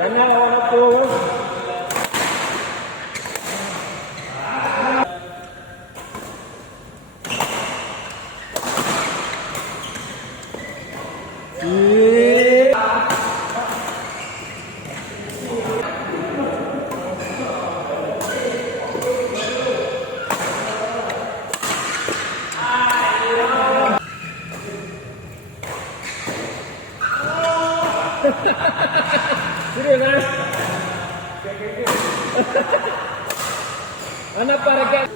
Tanya orang aku. Serius kan? Anak para kan?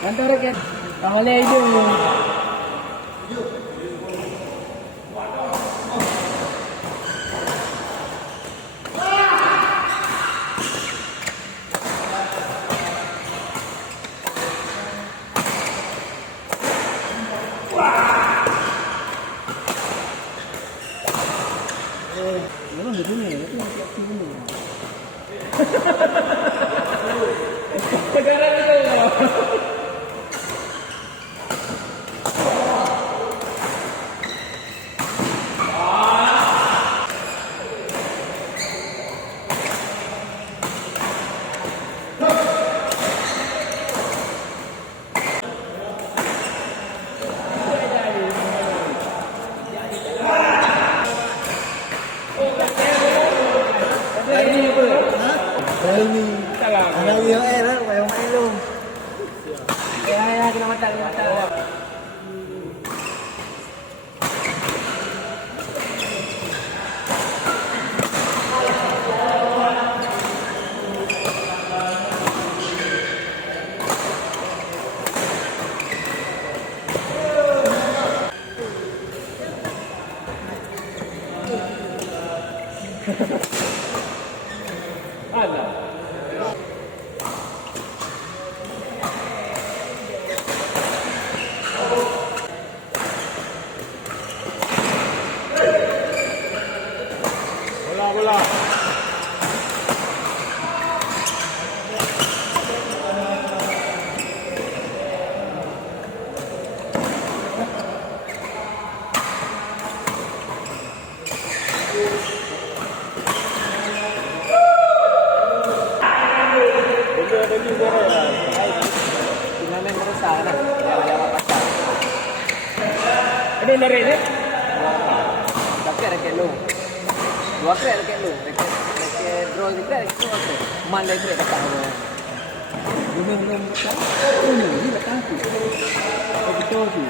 Antara kan, awalnya itu. Memang begini ya, itu begini. Sekarang itu. Ini, anak yang era, yang main lu. Ya, kena mata. Bola. Ini dari ini. Tapi ada kelo. Dua kali ada kelo. Reket draw kita ada kelo. Man lagi ada kelo. Belum betul. Oh, ini betul tu. Betul tu.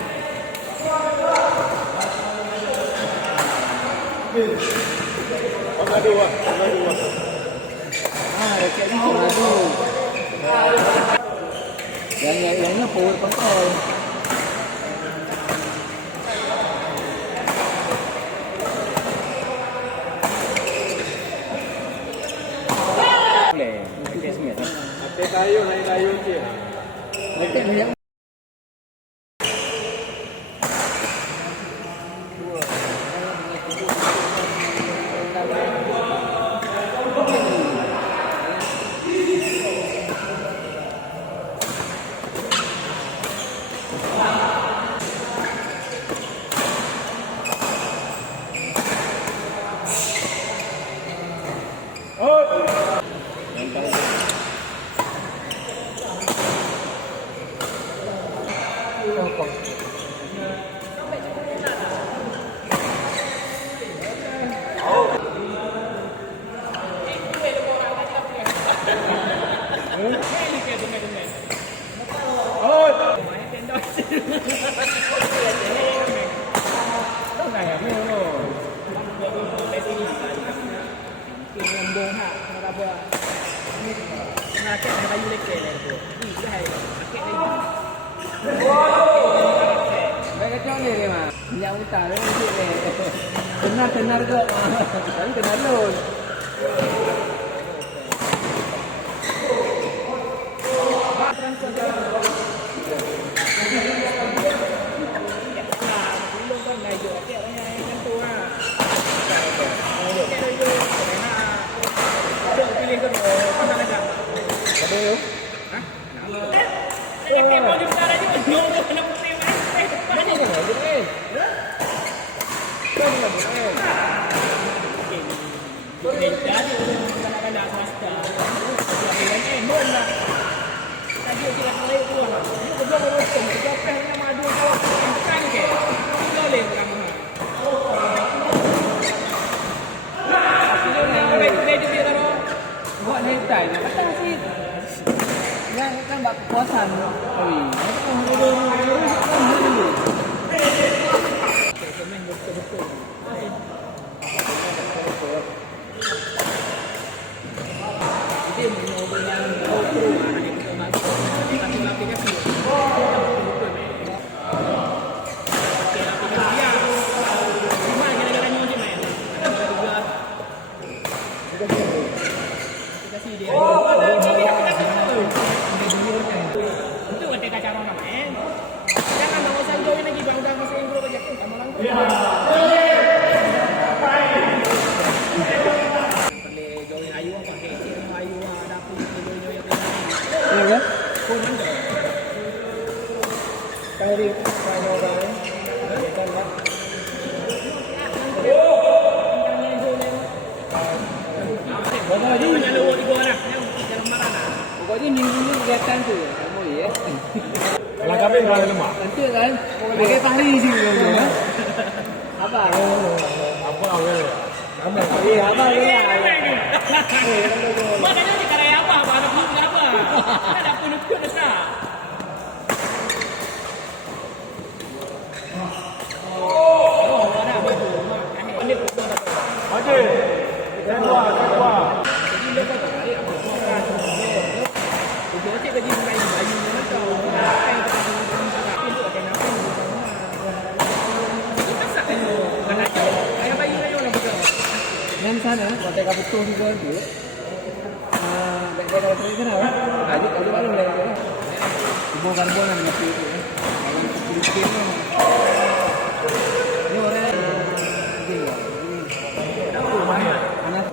Pengadu ah, pengadu ah. Rakyat ni pengadu. Yang power control. Boleh, rakyat sini. Ape kayu, naik kayu je. Rakyat ni yang yang utara ni tenar ke tapi tenar lon buat hentai nak kata sih yang kan buat kepuasan pokoknya minggu ni kegiatan tu kamu ya. Kalau kami berapa lemak? Nanti kan pakai tali sini dulu ya. Apa? Apa awal? Apa? Iya, apa ya? Makanya ni karya apa? Anak pun apa? Ada pun besar. Maju. Kedua. Yang sana, kontek kabutuh juga tu. Kalau tu kan apa? Ada baru dah. Ibu karbon yang mati itu. Dalam kulit ni. Ni orang ni. Apa mana? Anak.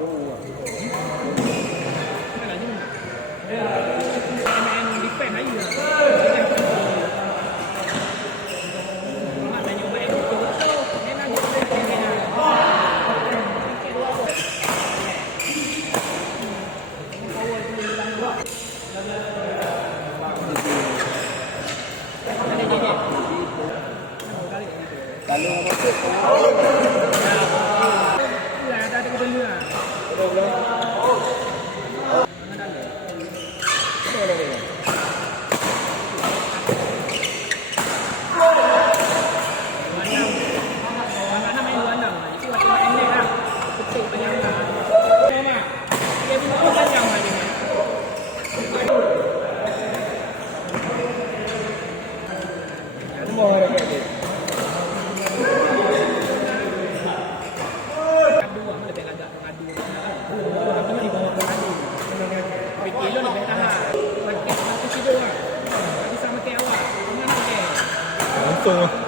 Elok nak boleh tahan. Pakai satu situ lah. Tak bisa makan awak. Mana okey. Langsung